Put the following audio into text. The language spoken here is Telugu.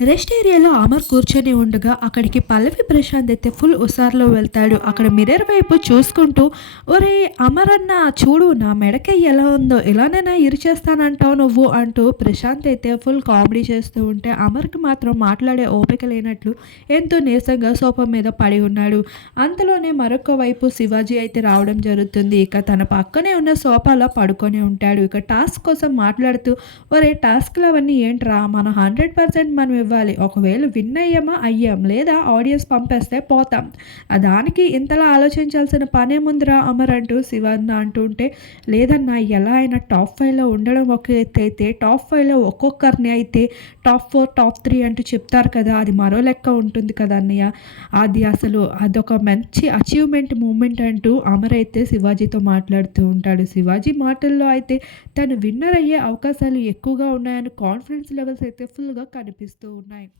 రెస్ట్ ఏరియాలో అమర్ కూర్చొని ఉండగా అక్కడికి పల్లవి ప్రశాంత్ అయితే ఫుల్ ఉసార్లో వెళ్తాడు. అక్కడ మిర్రర్ వైపు చూసుకుంటూ ఒరే అమర్ అన్న చూడు నా మెడక ఎలా ఉందో ఇలానైనా ఇరిచేస్తానంటావు నువ్వు? అంటూ ప్రశాంత్ అయితే ఫుల్ కామెడీ చేస్తూ ఉంటే అమర్కి మాత్రం మాట్లాడే ఓపిక లేనట్లు ఎంతో నీరసంగా సోఫా మీద పడి ఉన్నాడు. అంతలోనే మరొక వైపు శివాజీ అయితే రావడం జరుగుతుంది. ఇక తన పక్కనే ఉన్న సోఫాలో పడుకొని ఉంటాడు. ఇక టాస్క్ కోసం మాట్లాడుతూ ఒరే టాస్క్లు అవన్నీ ఏంట్రా? మన హండ్రెడ్ పర్సెంట్ మనం ఇవ్వాలి. ఒకవేళ విన్ అయ్యామా అయ్యాం. లేదా ఆడియన్స్ పంపేస్తే పోతాం. దానికి ఇంతలా ఆలోచించాల్సిన పనే ముందురా అమర్ అంటూ శివన్న అంటుంటే లేదన్నా ఎలా అయినా టాప్ ఫైవ్లో ఉండడం ఒక ఎత్తు అయితే టాప్ ఫైవ్లో ఒక్కొక్కరిని అయితే టాప్ ఫోర్ టాప్ త్రీ అంటూ చెప్తారు కదా. అది మరో లెక్క ఉంటుంది కదా అన్నయ్య. అది అసలు అదొక మంచి అచీవ్మెంట్ మూమెంట్ అంటూ అమర్ అయితే శివాజీతో మాట్లాడుతూ ఉంటాడు. శివాజీ మాటల్లో అయితే తను విన్నర్ అయ్యే అవకాశాలు ఎక్కువగా ఉన్నాయని కాన్ఫిడెన్స్ లెవెల్స్ అయితే ఫుల్గా కనిపిస్తూ ఉన్నాయి